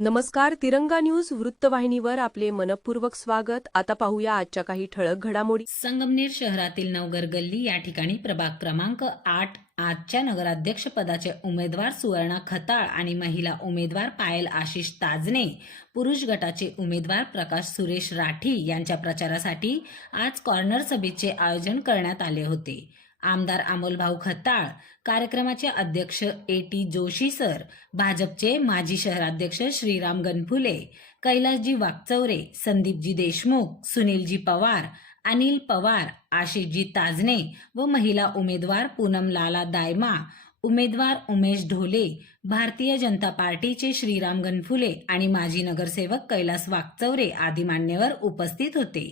नमस्कार तिरंगा न्यूज वृत्तवाहिनीवर आपले मनपूर्वक स्वागत. आता पाहूया आजच्या काही ठळक घडामोडी. संगमनेर शहरातील नवगर गल्ली या ठिकाणी प्रभाग क्रमांक आठ आजच्या नगराध्यक्ष पदाचे उमेदवार सुवर्णा खताळ आणि महिला उमेदवार पायल आशिष ताजने पुरुष गटाचे उमेदवार प्रकाश सुरेश राठी यांच्या प्रचारासाठी आज कॉर्नर सभेचे आयोजन करण्यात आले होते. आमदार अमोलभाऊ खताळ कार्यक्रमाचे अध्यक्ष ए टी जोशी सर भाजपचे माजी शहराध्यक्ष श्रीराम गणफुले कैलासजी वाकचौरे संदीपजी देशमुख सुनीलजी पवार अनिल पवार आशिषजी ताजने व महिला उमेदवार पूनम लाला दायमा उमेदवार उमेश ढोले भारतीय जनता पार्टीचे श्रीराम गणफुले आणि माजी नगरसेवक कैलास वाकचौरे आदी मान्यवर उपस्थित होते.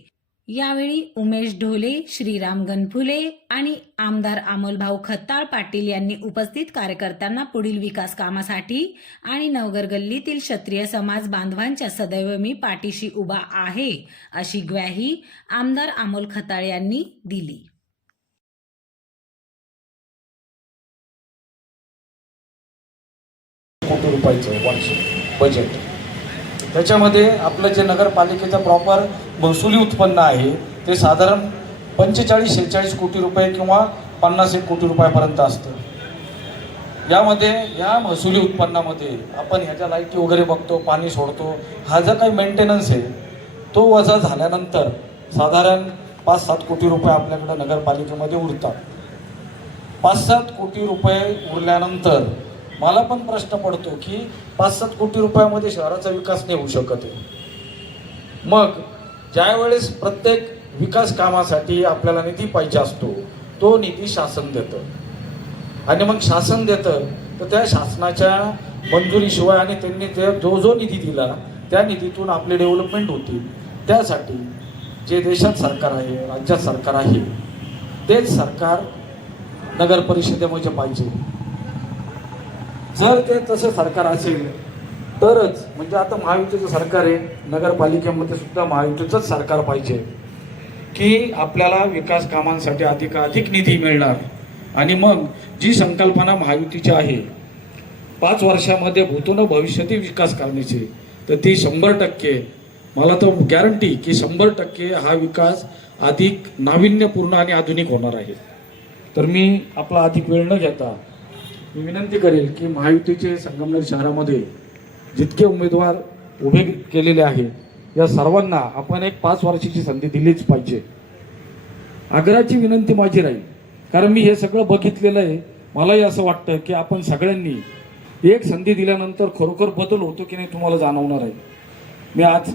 यावेळी उमेश ढोले श्रीराम गणफुले आणि आमदार अमोलभाऊ खत्ताळ पाटील यांनी उपस्थित कार्यकर्त्यांना पुढील विकास कामासाठी आणि नवगर गल्लीतील क्षत्रिय समाज बांधवांच्या सदैव मी पाठीशी उभा आहे अशी ग्वाही आमदार अमोल खताळ यांनी दिली. कोटी रुपयाचं वर्ष बजेट त्याच्यामध्ये आपलं जे नगरपालिकेचं प्रॉपर महसुली उत्पन्न आहे ते साधारण पंचेचाळीस शेहेचाळीस कोटी रुपये किंवा पन्नास एक कोटी रुपयापर्यंत असतं. यामध्ये या महसुली उत्पन्नामध्ये आपण ह्याच्या लाईटी वगैरे बघतो पाणी सोडतो. हा जो काही मेंटेनन्स आहे तो वजा झाल्यानंतर साधारण पाच सात कोटी रुपये आपल्याकडे नगरपालिकेमध्ये उरतात. पाच सात कोटी रुपये उरल्यानंतर मला पण प्रश्न पडतो की पाच सात कोटी रुपयामध्ये शहराचा विकास नाही होऊ शकत आहे. मग ज्यावेळेस प्रत्येक विकास कामासाठी आपल्याला निधी पाहिजे असतो तो निधी शासन देतं. आणि मग शासन देतं तर त्या शासनाच्या मंजुरीशिवाय आणि त्यांनी ते जो जो निधी दिला त्या निधीतून आपले डेव्हलपमेंट होतील. त्यासाठी जे देशात सरकार आहे राज्यात सरकार आहे तेच सरकार नगर परिषदेमध्ये पाहिजे. जर ते तसं सरकार असेल तरच म्हणजे आता महायुतीचं सरकार आहे नगरपालिकेमध्ये सुद्धा महायुतीचंच सरकार पाहिजे. की आपल्याला विकास कामांसाठी अधिकाधिक निधी मिळणार. आणि मग जी संकल्पना महायुतीची आहे पाच वर्षामध्ये भूतून भविष्यातील विकास करण्याची तर ती शंभर टक्के मला तर गॅरंटी की शंभर टक्के हा विकास अधिक नाविन्यपूर्ण आणि आधुनिक होणार आहे. तर मी आपला अधिक वेळ न घेता मी विनंती करेल की महायुतीचे संगमनेर शहरामध्ये जितके उमेदवार उभे केलेले आहे या सर्वांना आपण एक पाच वर्षाची संधी दिलीच पाहिजे. आग्रहाची विनंती माझी राहील. कारण मी हे सगळं बघितलेलं आहे. मलाही असं वाटतं की आपण सगळ्यांनी एक संधी दिल्यानंतर खरोखर बदल होतो की नाही तुम्हाला जाणवणार आहे. मी आज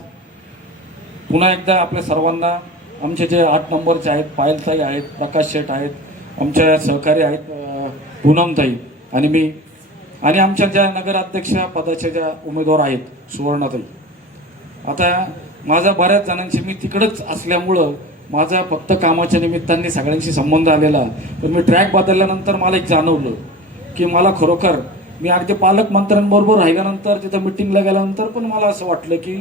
पुन्हा एकदा आपल्या सर्वांना आमचे जे आठ नंबरचे आहेत पायलताई आहेत प्रकाश शेठ आहेत आमच्या सहकारी आहेत पूनमताई आणि मी आणि आमच्या ज्या नगराध्यक्ष पदाच्या ज्या उमेदवार आहेत सुवर्णाताई. आता माझा बऱ्याच जणांशी मी तिकडंच असल्यामुळं माझा फक्त कामाच्या निमित्ताने सगळ्यांशी संबंध आलेला. पण मी ट्रॅक बदलल्यानंतर मला एक जाणवलं की मला खरोखर मी अगदी पालकमंत्र्यांबरोबर राहिल्यानंतर तिथं मिटिंगला गेल्यानंतर पण मला असं वाटलं की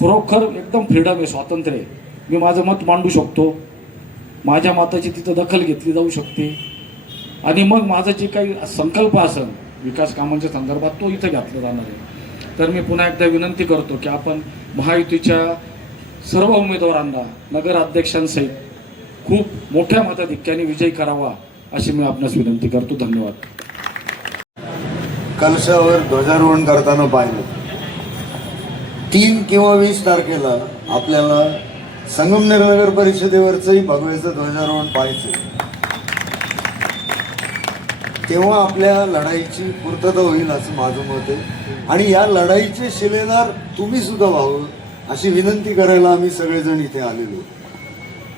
खरोखर एकदम फ्रीडम आहे स्वातंत्र्य आहे. मी माझं मत मांडू शकतो. माझ्या मताची तिथं दखल घेतली जाऊ शकते. आणि मग माझं जे काही संकल्प असेल विकास कामांच्या संदर्भात तो इथं घातला जाणार आहे. तर मी पुन्हा एकदा विनंती करतो की आपण महायुतीच्या सर्व उमेदवारांना नगराध्यक्षांसहित खूप मोठ्या मताधिक्याने विजय करावा अशी मी आपणास विनंती करतो. धन्यवाद. कलशावर ध्वजारोहण करताना पाहिलं. तीन किंवा वीस तारखेला आपल्याला संगमनेर नगर परिषदेवरचंही भगव्याचं ध्वजारोहण पाहायचं तेव्हा आपल्या लढाईची पूर्तता होईल असं माझं मत आहे. आणि या लढाईचे शिलेदार तुम्ही सुद्धा व्हावं अशी विनंती करायला आम्ही सगळेजण इथे आलेलो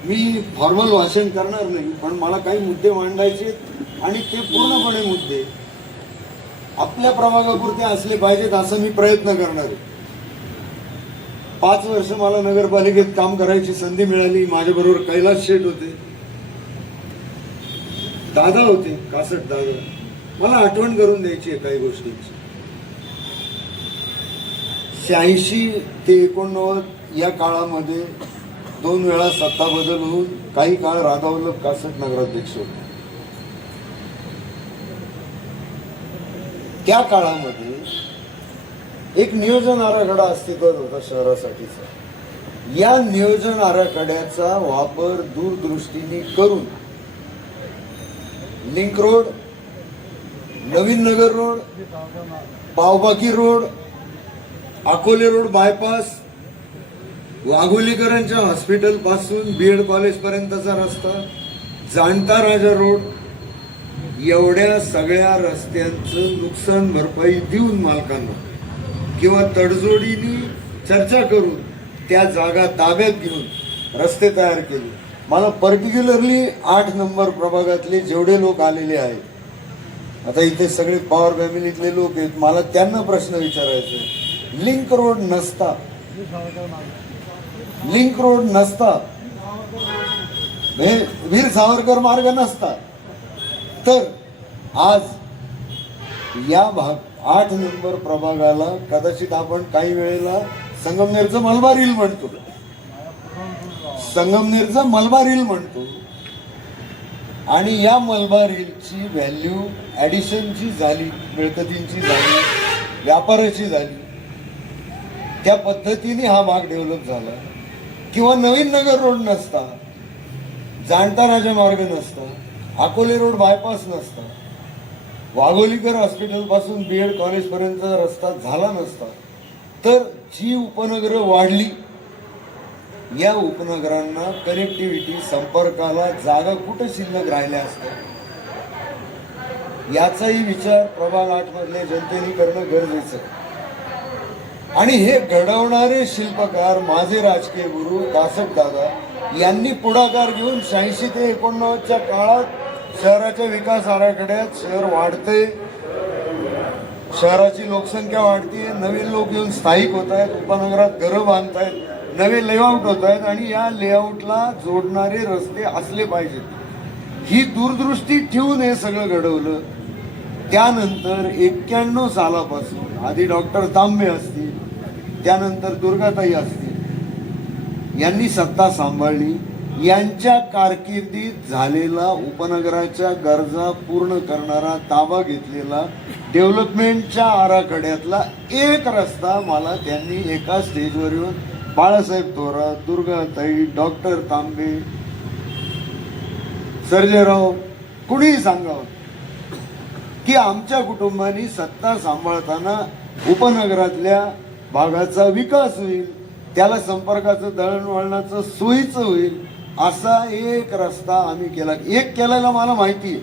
मी फॉर्मल भाषण करणार नाही पण मला काही मुद्दे मांडायचे आहेत आणि ते पूर्णपणे मुद्दे आपल्या प्रभागापुरते असले पाहिजेत असं मी प्रयत्न करणार आहे. पाच वर्ष मला नगरपालिकेत काम करायची संधी मिळाली माझ्याबरोबर कैलास शेठ होते. दादा होते कासट दादा. मला आठवण करून द्यायची आहे काही गोष्टींची. शहाऐंशी ते एकोणनव्वद या काळामध्ये दोन वेळा सत्ता बदल होऊन काही काळ राधावल्लभ कासट नगराध्यक्ष होते. त्या काळामध्ये एक नियोजन आराखडा अस्तित्वात होता शहरासाठीचा. या नियोजन आराखड्याचा वापर दूरदृष्टीने करून link road Navin Nagar road Pawbaki road Akole road bypass वाघोलीकरांच्या हॉस्पिटलपासून बी एड कॉलेजपर्यंतचा रस्ता जाणता राजा रोड. एवढ्या सगळ्या रस्त्यांचं नुकसान भरपाई देऊन मालकांना. किंवा तडजोडीनी चर्चा करून त्या जागा ताब्यात घेऊन रस्ते तयार केले. मला पर्टिक्युलरली आठ नंबर प्रभागातले जेवढे लोक आलेले आहेत आता इथे सगळे पॉवर फॅमिलीतले लोक आहेत मला त्यांना प्रश्न विचारायचे लिंक रोड नसता. लिंक रोड नसता. हे वीर सावरकर मार्ग नसता. तर आज या भाग आठ नंबर प्रभागाला कदाचित आपण काही वेळेला संगमनेरचं मलबार हिल म्हणतो. संगमनेरचा मलबार हिल म्हणतो. आणि या मलबार हिलची व्हॅल्यू ॲडिशनची झाली मिळकतींची झाली व्यापाराची झाली. त्या पद्धतीने हा भाग डेव्हलप झाला. किंवा नवीन नगर रोड नसता जाणता राजा मार्ग नसता अकोले रोड बायपास नसता वाघोलीकर हॉस्पिटलपासून बी एड कॉलेजपर्यंतचा रस्ता झाला नसता तर जी उपनगरं वाढली या उपनगरांना कनेक्टिव्हिटी संपर्काला जागा कुठं शिल्लक राहिल्या असतात याचाही विचार प्रभाग आठमधल्या जनतेने करणं गरजेचं आणि हे घडवणारे शिल्पकार माझे राजकीय गुरु कासट दादा यांनी पुढाकार घेऊन शहाऐंशी ते एकोणनव्वदच्या काळात शहराच्या विकास आराखड्यात शहर वाढते. शहराची लोकसंख्या वाढते नवीन लोक येऊन स्थायिक होत आहेत उपनगरात घरं बांधतायत. नवे लेआउट होत आहेत आणि या लेआउटला जोडणारे रस्ते असले पाहिजेत. ही दूरदृष्टी ठेवून हे सगळं घडवलं. त्यानंतर एक्क्याण्णव सालापासून आधी डॉक्टर तांबे असतील त्यानंतर दुर्गाताई असतील यांनी सत्ता सांभाळली. यांच्या कारकिर्दीत झालेला उपनगराच्या गरजा पूर्ण करणारा ताबा घेतलेला डेव्हलपमेंटच्या आराखड्यातला एक रस्ता मला त्यांनी एका स्टेजवर येऊन बाळासाहेब थोरात दुर्गाताई डॉक्टर तांबे सर्जेराव कुणीही सांगावं की आमच्या कुटुंबानी सत्ता सांभाळताना उपनगरातल्या भागाचा विकास होईल त्याला संपर्काचं दळणवळणाचं सोयीचं होईल असा एक रस्ता आम्ही केला. एक केलेला मला माहिती आहे.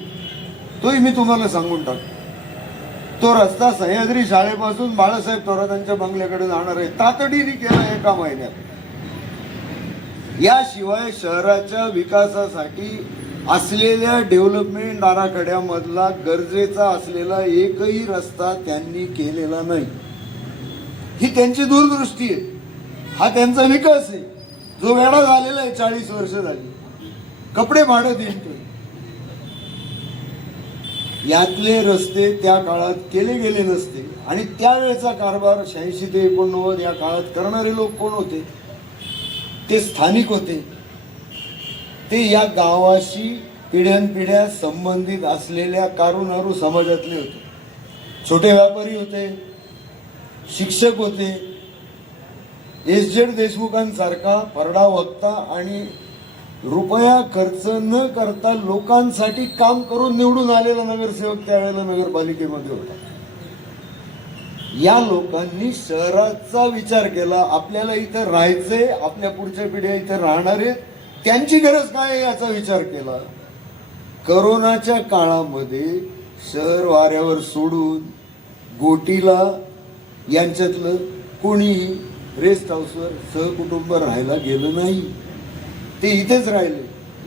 तोही मी तुम्हाला सांगून टाकतो. तो रस्ता सह्याद्री शाळेपासून बाळासाहेब थोरातांच्या बंगल्याकडे जाणार आहे. तातडीने केला एका महिन्यात. याशिवाय शहराच्या विकासासाठी असलेल्या डेव्हलपमेंट आराखड्यामधला गरजेचा असलेला एकही रस्ता त्यांनी केलेला नाही. ही त्यांची दूरदृष्टी आहे. हा त्यांचा विकास आहे. जो वेळा झालेला आहे चाळीस वर्ष झाली. कपडे भाडं देईल यातले रस्ते त्या काळात केले गेले नसते. आणि त्यावेळेचा कारभार शहाऐंशी ते एकोणनव्वद या काळात करणारे लोक कोण होते? ते स्थानिक होते. ते या गावाशी पिढ्यानपिढ्या संबंधित असलेल्या कारुनारू समाजातले होते. छोटे व्यापारी होते शिक्षक होते. एस जेड देशमुखांसारखा परडा वक्ता आणि रुपया खर्च न करता लोकांसाठी काम करून निवडून आलेला नगरसेवक त्यावेळेला नगरपालिकेमध्ये होता. या लोकांनी शहराचा विचार केला आपल्याला इथं राहायचंय आपल्या पुढच्या पिढ्या इथं राहणार आहेत त्यांची गरज काय आहे याचा विचार केला. करोनाच्या काळामध्ये शहर वाऱ्यावर सोडून गोटीला यांच्यातलं कोणीही रेस्ट हाऊसवर सहकुटुंब राहायला गेलं नाही. ते इथेच राहिले.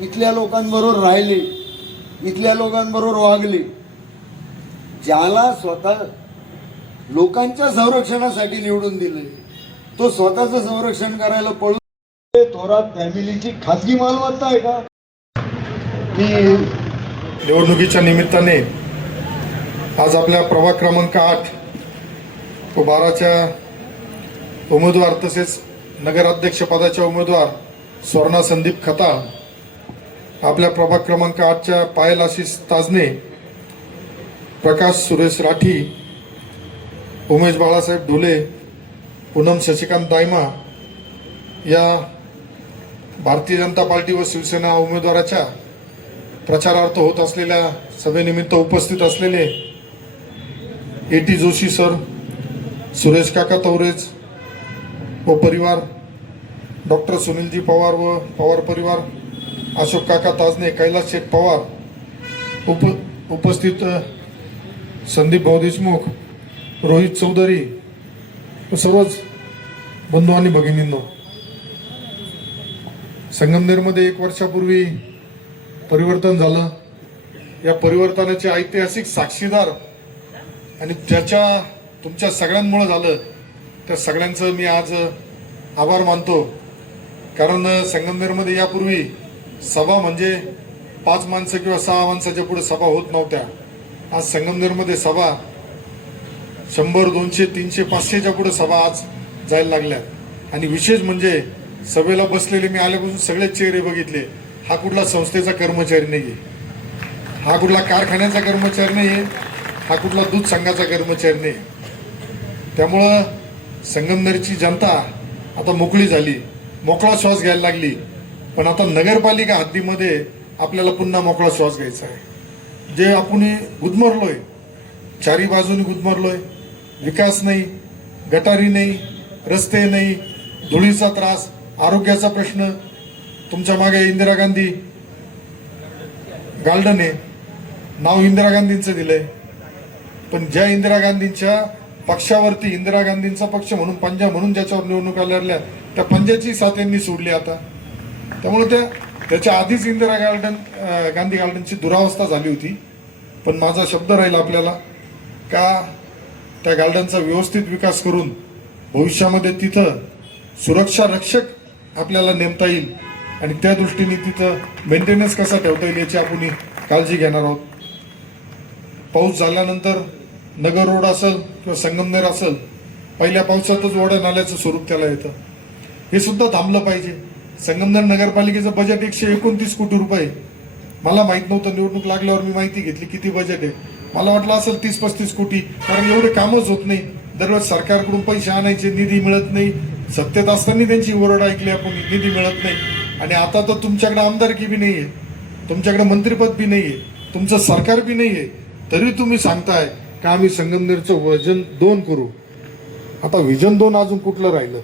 इथल्या लोकांबरोबर राहिले. इथल्या लोकांबरोबर वागले. ज्याला स्वतः लोकांच्या संरक्षणासाठी निवडून दिले. तो स्वतःचं संरक्षण करायला पळून थोरात फॅमिलीची खासगी मालमत्ता आहे का? की निवडणुकीच्या निमित्ताने आज आपल्या प्रभाग क्रमांक आठ व बाराच्या उमेदवार तसेच नगराध्यक्षपदाच्या उमेदवार स्वर्णा संदीप खता आपल्या प्रभाग क्रमांक आठच्या पायल आशिष ताजने प्रकाश सुरेश राठी उमेश बाळासाहेब ढोले पूनम शशिकांत दायमा या भारतीय जनता पार्टी व शिवसेना उमेदवाराच्या प्रचारार्थ होत असलेल्या सभेनिमित्त उपस्थित असलेले A T Joshi sir Suresh काका तवरेज व परिवार डॉक्टर सुनीलजी पवार व पवार परिवार अशोक काका ताजने कैलास शेठ पवार उप उपस्थित संदीप भाऊ देशमुख रोहित चौधरी व सर्वच बंधू आणि भगिनींनो. संगमनेरमध्ये एक वर्षापूर्वी परिवर्तन झालं. या परिवर्तनाचे ऐतिहासिक साक्षीदार आणि ज्याच्या तुमच्या सगळ्यांमुळे झालं त्या सगळ्यांचं मी आज आभार मानतो. कारण संगमनेरमध्ये यापूर्वी सभा म्हणजे पाच माणसं किंवा सहा माणसाच्या पुढे सभा होत नव्हत्या. आज संगमनेरमध्ये सभा शंभर दोनशे तीनशे पाचशेच्या पुढे सभा आज जायला लागल्या आणि विशेष म्हणजे सभेला बसलेले मी आल्यापासून सगळेच चेहरे बघितले. हा कुठला संस्थेचा कर्मचारी नाही हा कुठला कारखान्याचा कर्मचारी नाही हा कुठला दूध संघाचा कर्मचारी नाही त्यामुळं संगमनेरची जनता आता मोकळी झाली. मोकळा श्वास घ्यायला लागली. पण आता नगरपालिका हद्दीमध्ये आपल्याला पुन्हा मोकळा श्वास घ्यायचा आहे. जे आपण गुदमरलोय चारी बाजूनी गुदमरलोय विकास नाही गटारी नाही रस्ते नाही धुळीचा त्रास आरोग्याचा प्रश्न तुमच्या मागे इंदिरा गांधी गार्डन आहे. नाव इंदिरा गांधींचं दिलंय. पण ज्या इंदिरा गांधींच्या पक्षावरती इंदिरा गांधींचा पक्ष म्हणून पंजा म्हणून ज्याच्यावर निवडणुका लढल्या त्या पंजाची साथ यांनी सोडली आता. त्यामुळे त्या त्याच्या आधीच इंदिरा गार्डन गांधी गार्डनची दुरावस्था झाली होती. पण माझा शब्द राहील आपल्याला का त्या गार्डनचा व्यवस्थित विकास करून भविष्यामध्ये तिथं सुरक्षा रक्षक आपल्याला नेमता येईल आणि त्या दृष्टीने तिथं मेंटेनन्स कसा ठेवता येईल याची आपण काळजी घेणार आहोत. पाऊस झाल्यानंतर नगर रोड असेल किंवा संगमनेर असेल पहिल्या पावसातच ओढ्या नाल्याचं स्वरूप त्याला येतं. हे सुद्धा थांबलं पाहिजे. संगमनेर नगरपालिकेचं बजेट एकशे एकोणतीस कोटी रुपये. मला माहीत नव्हतं निवडणूक लागल्यावर मी माहिती घेतली किती बजेट आहे. मला वाटलं असेल तीस पस्तीस कोटी कारण एवढे कामच होत नाही. दररोज सरकारकडून पैसे आणायचे निधी मिळत नाही. सत्तेत असताना त्यांची ओरड ऐकली आपण निधी मिळत नाही. आणि आता तर तुमच्याकडे आमदारकी बी नाही आहे तुमच्याकडे मंत्रिपद बी नाही आहे तुमचं सरकार बी नाही आहे तरी तुम्ही सांगताय का आम्ही संगमनेरचं वजन दोन करू? आता विजन दोन अजून कुठलं राहिलं?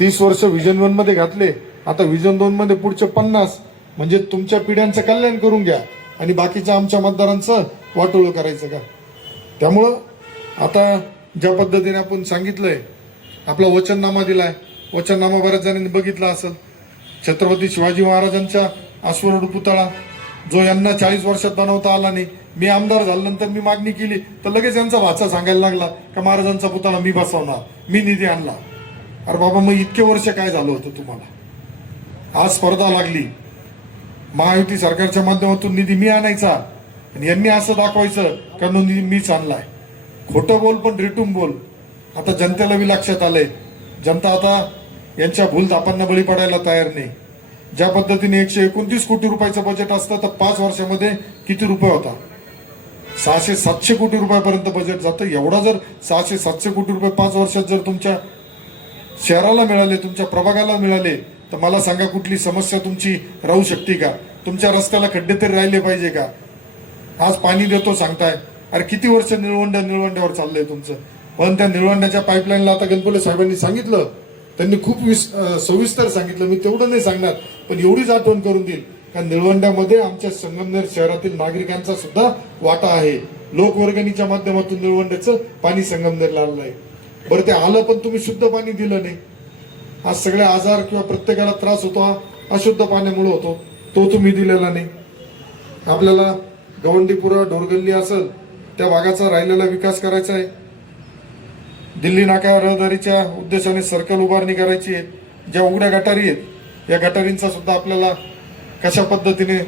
तीस वर्ष विजन वनमध्ये घातले आता विजन दोन मध्ये पुढचे पन्नास. म्हणजे तुमच्या पिढ्यांचं कल्याण करून घ्या. आणि बाकीच्या आमच्या मतदारांचं वाटोळं करायचं का? त्यामुळं आता ज्या पद्धतीने आपण सांगितलंय आपला वचननामा दिलाय. वचननामा बऱ्याच जणांनी बघितला असेल. छत्रपती शिवाजी महाराजांचा अश्वरूढ पुतळा जो यांना चाळीस वर्षात बनवता आला नाही. मी आमदार झाल्यानंतर मी मागणी केली तर लगेच यांचा भाचा सांगायला लागला का महाराजांचा पुतळा मी बसवणार मी निधी आणला. अरे बाबा मग इतके वर्ष काय झालं होतं तुम्हाला? आज स्पर्धा लागली. महायुती सरकारच्या माध्यमातून निधी मी आणायचा आणि यांनी असं दाखवायचं का नो निधी मीच आणलाय. खोटं बोल पण रिटून बोल. आता जनतेला बी लक्षात आलंय. जनता आता यांच्या भूलतापांना बळी पडायला तयार नाही. ज्या पद्धतीने एकशे एकोणतीस कोटी रुपयाचं बजेट असतं तर पाच वर्षामध्ये किती रुपये होता सहाशे सातशे कोटी रुपयापर्यंत बजेट जातं. एवढा जर सहाशे सातशे कोटी रुपये पाच वर्षात जर तुमच्या शहराला मिळाले तुमच्या प्रभागाला मिळाले तर मला सांगा कुठली समस्या तुमची राहू शकते का? तुमच्या रस्त्याला खड्डे तरी राहिले पाहिजे का? आज पाणी देतो सांगताय. अरे किती वर्ष निळवंड निळवंड्यावर चाललंय तुमचं? पण त्या निळवंड्याच्या पाईपलाईनला आता गणपती साहेबांनी सांगितलं. त्यांनी खूप विस सविस्तर सांगितलं. मी तेवढं नाही सांगणार पण एवढीच आठवण करून देईल कारण निळवंड्यामध्ये आमच्या संगमनेर शहरातील नागरिकांचा सुद्धा वाटा आहे. लोकवर्गणीच्या माध्यमातून निळवंड्याचं पाणी संगमनेरला आलेलं आहे बरं ते आलं पण तुम्ही शुद्ध पाणी दिलं नाही. आज सगळे आजार किंवा प्रत्येकाला त्रास होतो अशुद्ध पाण्यामुळे होतो. तो तुम्ही दिलेला नाही. आपल्याला गवंडीपुरा ढोरगल्ली असेल त्या भागाचा राहिलेला विकास करायचा आहे. दिल्ली नाका रहदारीच्या उद्देशाने सर्कल उभारणी करायची आहे. ज्या उघड्या गटारी आहेत या गटारींचा सुद्धा आपल्याला कशा पद्धतीने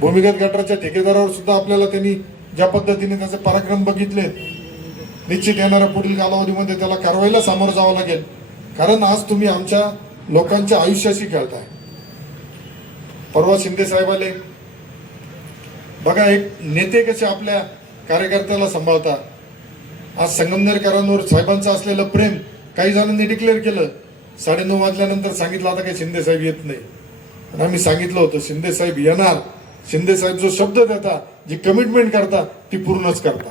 भूमिगत गटारच्या ठेकेदारावर सुद्धा आपल्याला त्यांनी ज्या पद्धतीने त्याचे पराक्रम बघितले निश्चित येणाऱ्या पुढील कालावधीमध्ये त्याला कारवाईला सामोरं जावं लागेल. कारण आज तुम्ही आमच्या लोकांच्या आयुष्याशी खेळताय. परवा शिंदे साहेब आले. बघा एक नेते कसे आपल्या कार्यकर्त्याला सांभाळतात. आज संगमनेरकरांवर साहेबांचं असलेलं प्रेम काही जणांनी डिक्लेअर केलं. साडेनऊ वाजल्यानंतर सांगितलं आता काही शिंदे साहेब येत नाही. आणि आम्ही सांगितलं होतं शिंदे साहेब येणार. शिंदे साहेब जो शब्द देता जी कमिटमेंट करता ती पूर्णच करता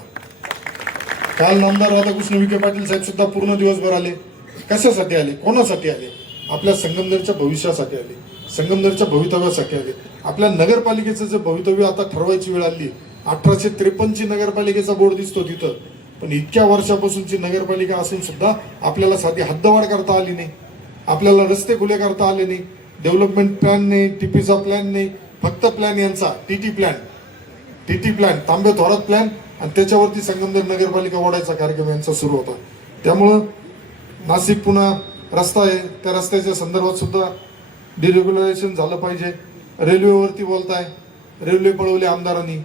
काल नामदार राधाकृष्ण विखे पाटील साहेब सुद्धा पूर्ण दिवसभर आले. कशासाठी आले? कोणासाठी आले? आपल्या संगमनेरच्या भविष्यासाठी आले. संगमनेरच्या भवितव्यासाठी आले. आपल्या नगरपालिकेचं जे भवितव्य आता ठरवायची वेळ आली अठराशे त्रेपन्नची नगरपालिकेचा बोर्ड दिसतो तिथं. पण इतक्या वर्षापासूनची नगरपालिका असून सुद्धा आपल्याला साधी हद्दवाढ करता आली नाही. आपल्याला रस्ते खुले करता आले नाही. डेव्हलपमेंट प्लॅन नाही टीपीचा प्लॅन नाही. फक्त प्लॅन यांचा T T plan. T T plan Tambe Thorat plan आणि त्याच्यावरती संगमनेर नगरपालिका वाढायचा कार्यक्रम यांचा सुरू होता. त्यामुळं नाशिक पुन्हा रस्ता आहे. त्या रस्त्याच्या संदर्भात सुद्धा डिरेग्युलरेशन झालं पाहिजे. रेल्वेवरती बोलताय. रेल्वे पळवले आमदारांनी.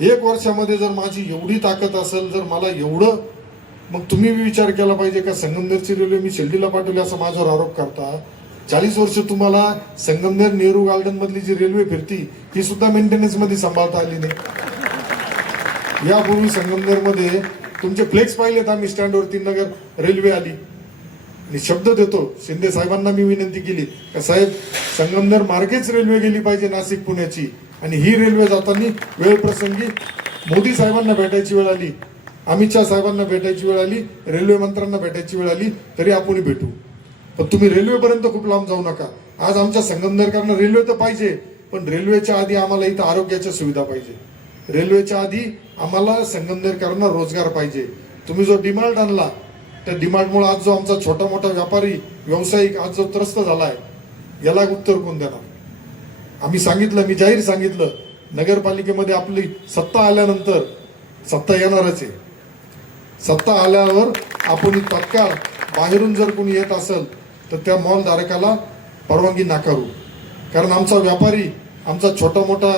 एक वर्षामध्ये जर माझी एवढी ताकद असेल जर मला एवढं मग तुम्ही विचार केला पाहिजे का संगमनेरची रेल्वे मी शिर्डीला पाठवली असा माझ्यावर आरोप करता? चाळीस वर्ष तुम्हाला संगमनेर नेहरू गार्डन मधली जी रेल्वे फिरती ती सुद्धा मेंटेनन्समध्ये सांभाळता आली नाही. यापूर्वी संगमनेरमध्ये तुमचे फ्लेक्स पाहिलेत आम्ही स्टँडवरती नगर रेल्वे आली. आणि शब्द देतो शिंदे साहेबांना मी विनंती केली का साहेब संगमनेर मार्गेच रेल्वे गेली पाहिजे नाशिक पुण्याची. आणि ही रेल्वे जाताना वेळ प्रसंगी मोदी साहेबांना भेटायची वेळ आली अमित शहा साहेबांना भेटायची वेळ आली रेल्वे मंत्र्यांना भेटायची वेळ आली तरी आपण भेटू. पण तुम्ही रेल्वेपर्यंत खूप लांब जाऊ नका. आज आमच्या संगमनेरकरांना रेल्वे तर पाहिजे पण रेल्वेच्या आधी आम्हाला इथं आरोग्याच्या सुविधा पाहिजे. रेल्वेच्या आधी आम्हाला संगमनेरकरांना रोजगार पाहिजे. तुम्ही जो डिमांड आणला त्या डिमांडमुळे आज जो आमचा छोटा मोठा व्यापारी व्यावसायिक आज जो त्रस्त झाला आहे याला उत्तर कोण देणार? आम्ही सांगितलं मी जाहीर सांगितलं नगरपालिकेमध्ये आपली सत्ता आल्यानंतर सत्ता येणारच आहे. सत्ता आल्यावर आपण तत्काळ बाहेरून जर कोणी येत असेल तर त्या मॉल धारकाला परवानगी नाकारू. कारण आमचा व्यापारी आमचा छोटा मोठा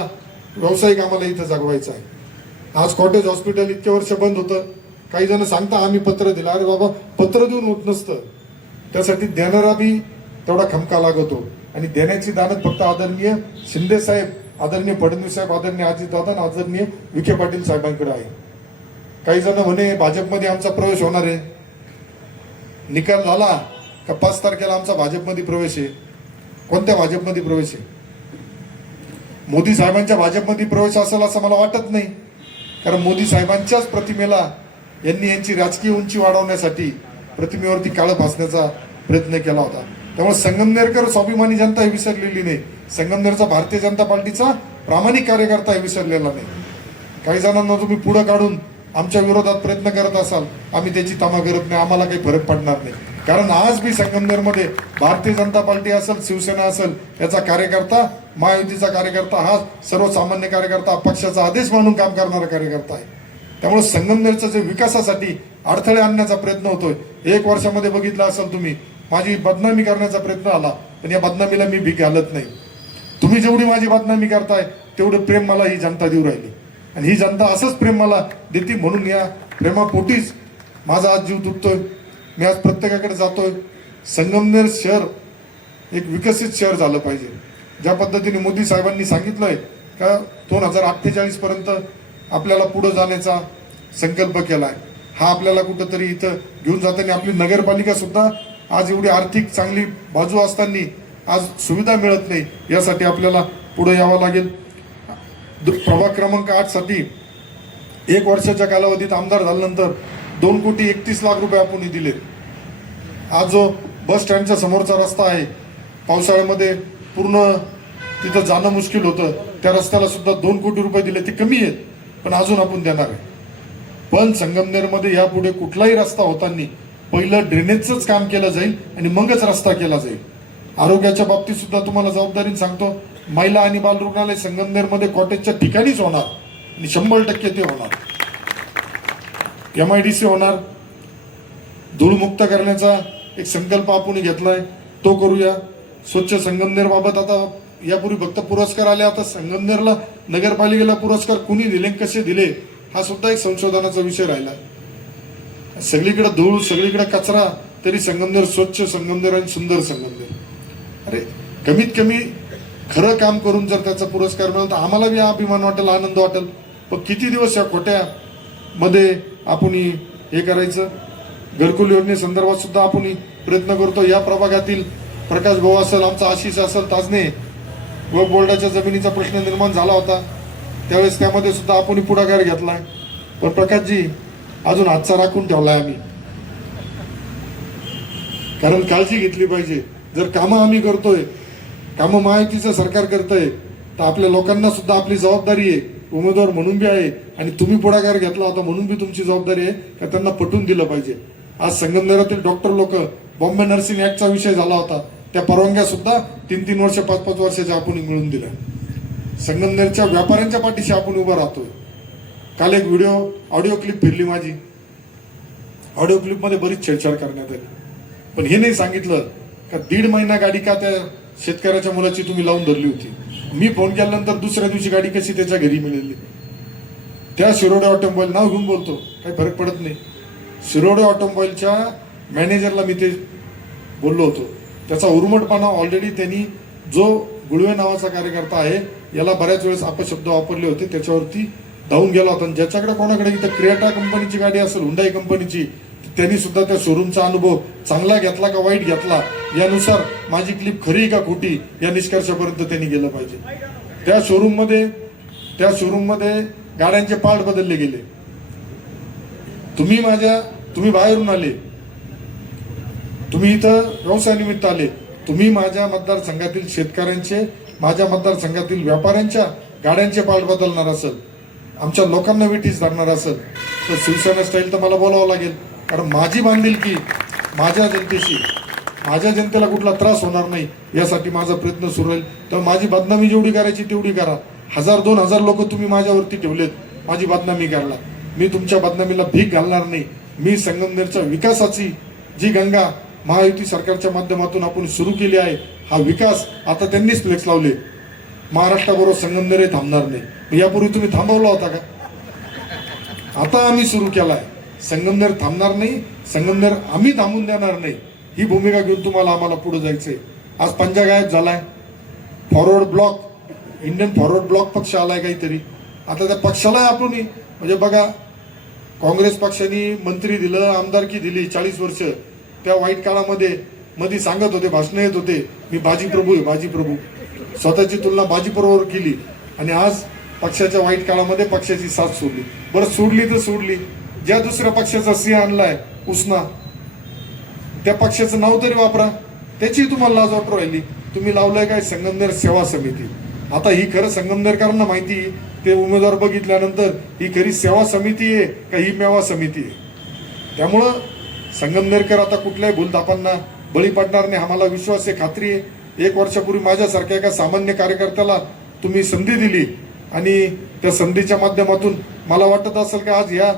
व्यावसायिक आम्हाला इथं जगवायचा आहे. आज कॉटेज हॉस्पिटल इतके वर्ष बंद होतं. काही जण सांगता आम्ही पत्र दिलं. अरे बाबा पत्र देऊन होत नसतं. त्यासाठी देणारा बी तेवढा खमका लागतो. आणि देण्याची दानत फक्त आदरणीय शिंदे साहेब आदरणीय फडणवीस साहेब आदरणीय अजितदादा आणि आदरणीय विखे पाटील साहेबांकडे आहे. काही जण म्हणे भाजपमध्ये आमचा प्रवेश होणार आहे. निकाल झाला का पाच तारखेला आमचा भाजपमध्ये प्रवेश आहे. कोणत्या भाजपमध्ये प्रवेश आहे? मोदी साहेबांच्या भाजपमध्ये प्रवेश असेल असं मला वाटत नाही. कारण मोदी साहेबांच्याच प्रतिमेला यांनी यांची राजकीय उंची वाढवण्यासाठी प्रतिमेवरती काळं फासण्याचा प्रयत्न केला होता. त्यामुळे संगमनेरकर स्वाभिमानी जनता हे विसरलेली नाही. संगमनेरचा भारतीय जनता पार्टीचा प्रामाणिक कार्यकर्ता हे विसरलेला नाही. काही जणांना तुम्ही पुढं काढून आमच्या विरोधात प्रयत्न करत असाल. आम्ही त्याची तामा करत नाही. आम्हाला काही फरक पडणार नाही. कारण आज बी संगमनेरमध्ये भारतीय जनता पार्टी असेल शिवसेना असेल याचा कार्यकर्ता महायुतीचा कार्यकर्ता हा सर्वसामान्य कार्यकर्ता पक्षाचा आदेश मानून काम करणारा कार्यकर्ता आहे. त्यामुळे संगमनेरच्या जे विकासासाठी अडथळे आणण्याचा प्रयत्न होतोय एक वर्षामध्ये बघितलं असेल तुम्ही माझी बदनामी करण्याचा प्रयत्न आला पण या बदनामीला मी भीक घालत नाही. तुम्ही जेवढी माझी बदनामी करताय तेवढं प्रेम मला ही जनता देऊ राहिली. आणि ही जनता असंच प्रेम मला देते म्हणून या प्रेमापोटीच माझा आज जीव तुटतोय मी आज प्रत्येकाकडे जातोय. संगमनेर शहर एक विकसित शहर झालं पाहिजे. ज्या पद्धतीने मोदी साहेबांनी सांगितलंय का दोन हजार अठ्ठेचाळीस पर्यंत आपल्याला पुढे जाण्याचा संकल्प केलाय. हा आपल्याला कुठंतरी इथं घेऊन जाताना आपली नगरपालिका सुद्धा आज एवढी आर्थिक चांगली बाजू असताना आज सुविधा मिळत नाही यासाठी आपल्याला पुढे यावं लागेल. प्रभाग क्रमांक आठसाठी एक वर्षाच्या कालावधीत आमदार झाल्यानंतर दोन कोटी एकतीस लाख रुपये आपण दिलेत. आज जो बस स्टँडच्या समोरचा रस्ता आहे पावसाळ्यामध्ये पूर्ण तिथं जाणं मुश्किल होतं. त्या रस्त्याला सुद्धा दोन कोटी रुपये दिले ते कमी आहेत पण अजून आपण देणार आहे. पण संगमनेरमध्ये यापुढे कुठलाही रस्ता होताना पहिलं ड्रेनेजचंच काम केलं जाईल आणि मगच रस्ता केला जाईल. आरोग्याच्या बाबतीत सुद्धा तुम्हाला जबाबदारीने सांगतो महिला आणि बाल रुग्णालय संगमनेरमध्ये कॉटेजच्या ठिकाणीच होणार आणि शंभर टक्के ते होणार. एम आय डी सी होणार. धूळमुक्त करण्याचा एक संकल्प आपण घेतलाय. तो करूया. स्वच्छ संगमनेर बाबत आता यापूर्वी फक्त पुरस्कार आले आता संगमनेरला नगरपालिकेला पुरस्कार कुणी दिले कसे दिले हा सुद्धा एक संशोधनाचा विषय राहिला. सगळीकडे धूळ सगळीकडे कचरा तरी संगमनेर स्वच्छ संगमनेर आणि सुंदर संगमनेर. अरे कमीत कमी खरं काम करून जर त्याचा पुरस्कार मिळाला तर आम्हाला बी अभिमान वाटेल आनंद वाटेल. पण किती दिवस या खोट्या मध्ये आपण हे करायचं. घरकुल योजनेसंदर्भात सुद्धा आपण प्रयत्न करतो. या प्रभागातील प्रकाश भाऊ असेल आमचा आशिष असेल ताजने व बोर्डाच्या जमिनीचा प्रश्न निर्माण झाला होता. त्यावेळेस त्यामध्ये सुद्धा आपण पुढाकार घेतलाय. पण प्रकाशजी अजून हातचा राखून ठेवलाय आम्ही. कारण काळजी घेतली पाहिजे. जर कामं आम्ही करतोय कामं महायुतीचं सरकार करतंय तर आपल्या लोकांना सुद्धा आपली जबाबदारी आहे. उमेदवार म्हणून बी आहे आणि तुम्ही पुढाकार घेतला होता म्हणून बी तुमची जबाबदारी आहे का त्यांना पटवून दिलं पाहिजे. आज संगमनेरातील डॉक्टर लोक बॉम्बे नर्सिंग ऍक्टचा विषय झाला होता. त्या परवानग्या सुद्धा तीन तीन वर्ष पाच पाच वर्षाच्या आपण मिळून दिल्या. संगमनेरच्या व्यापाऱ्यांच्या पाठीशी आपण उभा राहतोय. काल एक व्हिडिओ ऑडिओ क्लिप फिरली माझी. ऑडिओ क्लिपमध्ये बरीच छेडछाड करण्यात आली. पण हे नाही सांगितलं का दीड महिना गाडी का त्या शेतकऱ्याच्या मुलाची तुम्ही लावून धरली होती? मी फोन केल्यानंतर दुसऱ्या दिवशी गाडी कशी त्याच्या घरी मिळाली. त्या शिरोडे ऑटोमोबाईल नाव घेऊन बोलतो. काही फरक पडत नाही. शिरोडे ऑटोमोबाईलच्या मॅनेजरला मी ते बोललो होतो. त्याचा उर्मटपणा ऑलरेडी त्यांनी जो गुळवे नावाचा कार्यकर्ता आहे याला बऱ्याच वेळेस अपशब्द वापरले होते. त्याच्यावरती धावून गेला होता. आणि ज्याच्याकडे कोणाकडे इथं क्रिएटा कंपनीची गाडी असेल हुंडाई कंपनीची त्यांनी सुद्धा त्या शोरूमचा अनुभव चांगला घेतला का वाईट घेतला यानुसार माझी क्लिप खरी का खोटी या निष्कर्षापर्यंत त्यांनी गेलं पाहिजे. त्या शोरूममध्ये त्या शोरूममध्ये गाड्यांचे पार्ट बदलले गेले. तुम्ही माझ्या तुम्ही बाहेरून आले. तुम्ही इथं व्यवसायानिमित्त आले. तुम्ही माझ्या मतदारसंघातील शेतकऱ्यांचे माझ्या मतदारसंघातील व्यापाऱ्यांच्या गाड्यांचे पार्ट बदलणार असेल. आमच्या लोकांना वेटीस धरणार असेल. तर शिवसेना स्टाईल तर मला बोलावं लागेल. कारण माझी बांधिलकी माझ्या जनतेशी माझ्या जनतेला कुठला त्रास होणार नाही यासाठी माझा प्रयत्न सुरू राहील. तर माझी बदनामी जेवढी करायची तेवढी करा. हजार दोन हजार लोक तुम्ही माझ्यावरती ठेवलेत. माझी बदनामी करायला. मी तुमच्या बदनामीला भीक घालणार नाही. मी संगमनेरच्या विकासाची जी गंगा महायुती सरकारच्या माध्यमातून आपण सुरू केली आहे हा विकास आता त्यांनीच फ्लेक्स लावले. महाराष्ट्राबरोबर संगमनेरही थांबणार नाही. यापूर्वी तुम्ही थांबवला होता का? आता आम्ही सुरू केला आहे संगमनेर थांबणार नाही संगमनेर आम्ही थांबून देणार नाही. ही भूमिका घेऊन तुम्हाला आम्हाला पुढे जायचंय. आज पंजा गायब झालाय. Forward block Indian forward block पक्ष आलाय काहीतरी. आता त्या पक्षाला आपण म्हणजे बघा काँग्रेस पक्षाने मंत्री दिलं आमदारकी दिली चाळीस वर्ष. त्या वाईट काळामध्ये मध्ये सांगत होते भाषण येत होते मी बाजी प्रभू आहे बाजी प्रभू. स्वतःची तुलना बाजी प्रभूवर केली. आणि आज पक्षाच्या वाईट काळामध्ये पक्षाची साथ सोडली. बरं सोडली तर सोडली. ज्या दुसऱ्या पक्षाचा सिंह आणलाय उसना. त्या पक्षाचं नाव तरी वापरा. त्याची तुम्हाला लाज वाटू राहिली. तुम्ही लावलंय काय? संगमनेर सेवा समिती. आता ही खरं संगमनेरकरांना माहिती ते उमेदवार बघितल्यानंतर ही खरी सेवा समिती आहे का ही मेवा समिती आहे? त्यामुळं संगमनेरकर आता कुठल्याही भूलतापांना बळी पडणार नाही आम्हाला विश्वास आहे खात्री आहे. एक वर्षापूर्वी माझ्यासारख्या एका सामान्य कार्यकर्त्याला तुम्ही संधी दिली आणि त्या संधीच्या माध्यमातून मला वाटत असेल का आज या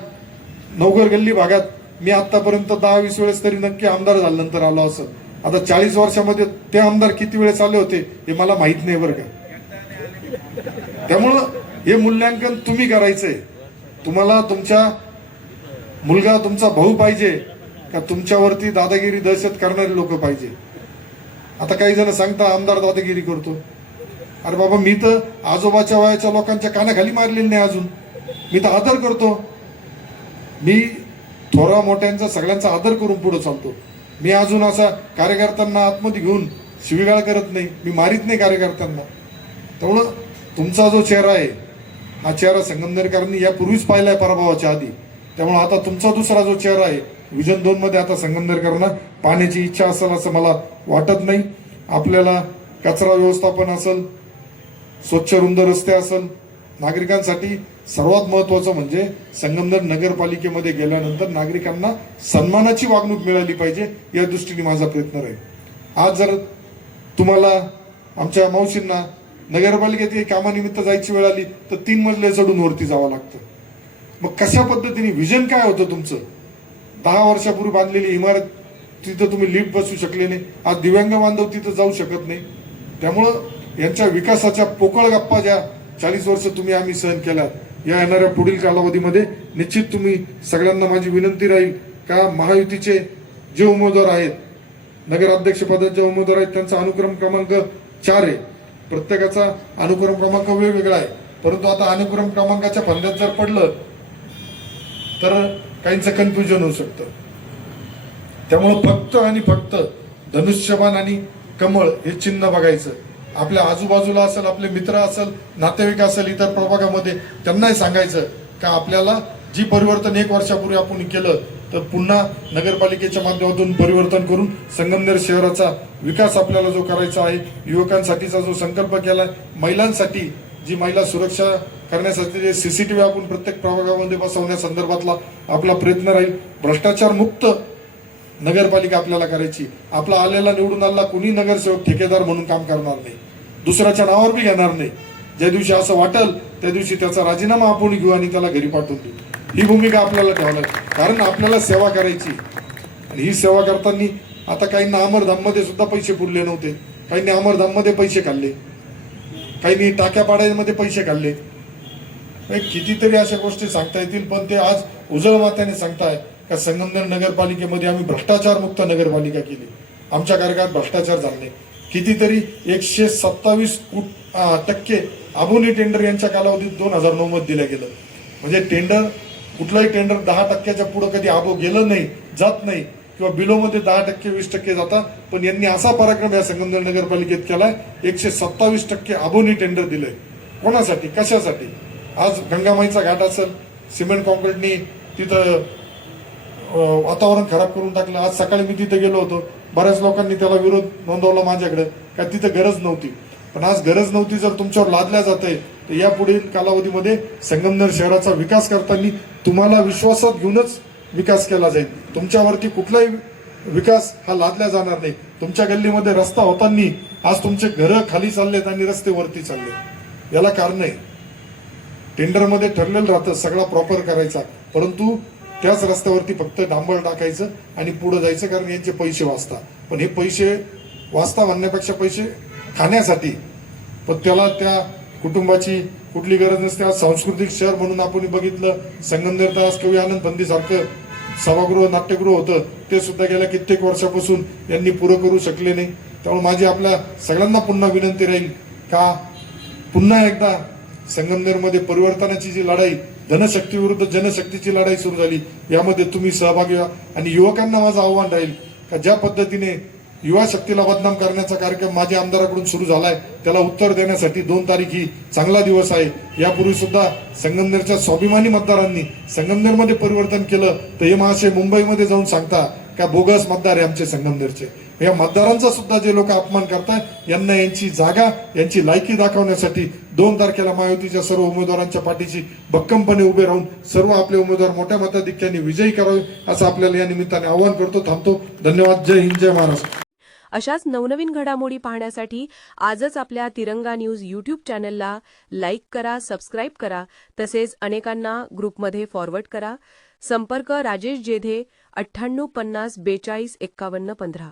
नवघर गल्ली भागात मी आतापर्यंत दहा वीस वेळेस तरी नक्की आमदार झाल्यानंतर आलो असं. आता चाळीस वर्षामध्ये ते आमदार किती वेळेस आले होते हे मला माहीत नाही बरं का. त्यामुळं हे मूल्यांकन तुम्ही करायचंय. तुम्हाला तुमच्या मुलगा तुमचा भाऊ पाहिजे का तुमच्यावरती दादागिरी दहशत करणारे लोक पाहिजे. आता काही जण सांगता आमदार दादागिरी करतो. अरे बाबा मी तर आजोबाच्या वयाच्या लोकांच्या कानाखाली मारलेली नाही अजून. मी तर आदर करतो. मी थोरा मोठ्यांचा सगळ्यांचा आदर करून पुढे चालतो. मी अजून असा कार्यकर्त्यांना आतमध्ये घेऊन शिवीगाळ करत नाही. मी मारित नाही कार्यकर्त्यांना. त्यामुळं तुमचा जो चेहरा आहे हा चेहरा संगमनेरकरांनी यापूर्वीच पाहिला आहे पराभवाच्या आधी. त्यामुळे आता तुमचा दुसरा जो चेहरा आहे विजन दोनमध्ये आता संगमनेरकरांना पाहण्याची इच्छा असेल असं मला वाटत नाही. आपल्याला कचरा व्यवस्थापन असेल स्वच्छ रुंद रस्ते असेल नागरिकांसाठी सर्वात महत्वाचं म्हणजे संगमनेर नगरपालिकेमध्ये गेल्यानंतर नागरिकांना सन्मानाची वागणूक मिळाली पाहिजे या दृष्टीने माझा प्रयत्न राहील. आज जर तुम्हाला आमच्या मावशींना नगरपालिकेत काही कामानिमित्त जायची वेळ आली तर तीन मजले चढून वरती जावं लागतं. मग कशा पद्धतीने व्हिजन काय होतं तुमचं? दहा वर्षापूर्वी बांधलेली इमारत तिथं तुम्ही लिफ्ट बसू शकले नाही. आज दिव्यांग बांधव तिथं जाऊ शकत नाही. त्यामुळं यांच्या विकासाच्या पोकळ गप्पा ज्या चाळीस वर्ष तुम्ही आम्ही सहन केल्यात या येणाऱ्या पुढील कालावधीमध्ये निश्चित तुम्ही सगळ्यांना माझी विनंती राहील का महायुतीचे जे उमेदवार आहेत नगराध्यक्षपदाचे उमेदवार आहेत त्यांचा अनुक्रम क्रमांक चार आहे. प्रत्येकाचा अनुक्रम क्रमांक वेगवेगळा आहे. परंतु आता अनुक्रम क्रमांकाच्या फंद्यात जर पडलं तर काहींचं कन्फ्युजन होऊ शकतं. त्यामुळं फक्त आणि फक्त धनुष्यबाण आणि कमळ हे चिन्ह बघायचं. आपल्या आजूबाजूला असेल आपले मित्र असेल नातेवाईक असेल इतर प्रभागामध्ये त्यांनाही सांगायचं का आपल्याला जी परिवर्तन एक वर्षापूर्वी आपण केलं तर पुन्हा नगरपालिकेच्या माध्यमातून परिवर्तन करून संगमनेर शहराचा विकास आपल्याला जो करायचा आहे युवकांसाठीचा जो संकल्प केलाय महिलांसाठी जी महिला सुरक्षा करण्यासाठी जे सी सी टी व्ही आपण प्रत्येक प्रभागामध्ये बसवण्यासंदर्भातला आपला प्रयत्न राहील भ्रष्टाचार मुक्त नगरपालिका आपल्याला करायची. आपला आलेला निवडून आलेला कुणी नगरसेवक ठेकेदार म्हणून काम करणार नाही. दुसऱ्याच्या नावावर बी घेणार नाही. ज्या दिवशी असं वाटेल त्या दिवशी त्याचा राजीनामा आपण घेऊ आणि त्याला घरी पाठवून देऊ. ही भूमिका आपल्याला ठेवायला कारण आपल्याला सेवा करायची. आणि ही सेवा करताना आता काहींना अमरधाममध्ये सुद्धा पैसे पुरले नव्हते. काहींनी अमरधाममध्ये पैसे खाल्ले. काहींनी टाक्या पाड्यांमध्ये पैसे खाल्ले. कितीतरी अशा गोष्टी सांगता येतील पण ते आज उजळ मात्याने सांगताय का संगमनेर नगरपालिकेमध्ये आम्ही भ्रष्टाचार मुक्त नगरपालिका केली. आमच्या कार्यकाळात भ्रष्टाचार झाला नाही. कितीतरी एकशे सत्तावीस कुट टक्के आबोनी टेंडर यांच्या कालावधीत दोन हजार नऊ मध्ये दिलं गेलं. म्हणजे टेंडर कुठलंही टेंडर दहा टक्क्याच्या पुढं कधी आबो गेलं नाही जात नाही किंवा बिलोमध्ये दहा टक्के वीस टक्के जातात पण यांनी असा पराक्रम या संगमनेर नगरपालिकेत केलाय एकशे सत्तावीस टक्के आबोनी टेंडर दिलंय. कोणासाठी? कशासाठी? आज गंगामाईचा घाट असेल सिमेंट कॉन्क्रीटनी तिथं वातावरण खराब करून टाकलं. आज सकाळी मी तिथे गेलो होतो. बऱ्याच लोकांनी त्याला विरोध नोंदवला माझ्याकडे. का तिथं गरज नव्हती. पण आज गरज नव्हती जर तुमच्यावर लादल्या जाते तर या पुढील कालावधीमध्ये संगमनेर शहराचा विकास करताना तुम्हाला विश्वासात घेऊनच विकास केला जाईल. तुमच्यावरती कुठलाही विकास हा लादला जाणार नाही. तुमच्या गल्लीमध्ये रस्ता होताना आज तुमचे घरं खाली चाललेत आणि रस्ते वरती चालले याला कारण आहे. टेंडरमध्ये ठरलेलं राहतं सगळा प्रॉपर करायचा. परंतु त्याच रस्त्यावरती फक्त डांबळ टाकायचं आणि पुढं जायचं कारण यांचे पैसे वाचता पण हे पैसे वाचता म्हणण्यापेक्षा पैसे खाण्यासाठी. पण त्याला त्या कुटुंबाची कुठली गरज नसते. आज सांस्कृतिक शहर म्हणून आपण बघितलं संगमनेर तास कवी आनंद बंदी सारखं सभागृह नाट्यगृह होतं. ते सुद्धा गेल्या कित्येक वर्षापासून यांनी पुरं करू शकले नाही. त्यामुळे माझी आपल्या सगळ्यांना पुन्हा विनंती राहील का पुन्हा एकदा संगमनेरमध्ये परिवर्तनाची जी लढाई धनशक्ती विरुद्ध जनशक्तीची लढाई सुरू झाली यामध्ये तुम्ही सहभागी व्हा आणि युवकांना माझं आव्हान राहील का ज्या पद्धतीने युवा शक्तीला बदनाम करण्याचा कार्यक्रम माझ्या आमदाराकडून सुरू झालाय त्याला उत्तर देण्यासाठी दोन तारीख ही चांगला दिवस आहे. यापूर्वी सुद्धा संगमनेरच्या स्वाभिमानी मतदारांनी संगमनेरमध्ये परिवर्तन केलं तर हे महाशय मुंबईमध्ये जाऊन सांगता का बोगस मतदार आहे आमचे संगमनेरचे. या मतदारांचा सुद्धा जे लोक अपमान करतात यांना यांची जागा यांची लायकी दाखवण्यासाठी दोन तारखेला महायुतीच्या सर्व उमेदवारांच्या पाठीशी भक्कमपणे उभे राहून सर्व आपले उमेदवार मोठ्या मताधिक्याने विजयी करावे असं आपल्याला या निमित्ताने आवाहन करतो थांबतो. धन्यवाद. जय हिंद जय महाराष्ट्र. अशाच नवनवीन घडामोडी पाहण्यासाठी आजच आपल्या तिरंगा न्यूज यूट्यूब चॅनलला लाईक करा सबस्क्राईब करा तसेच अनेकांना ग्रुपमध्ये फॉरवर्ड करा. संपर्क राजेश जेधे अठ्ठ्याण्णव पन्नास बेचाळीस एक्कावन्न पंधरा.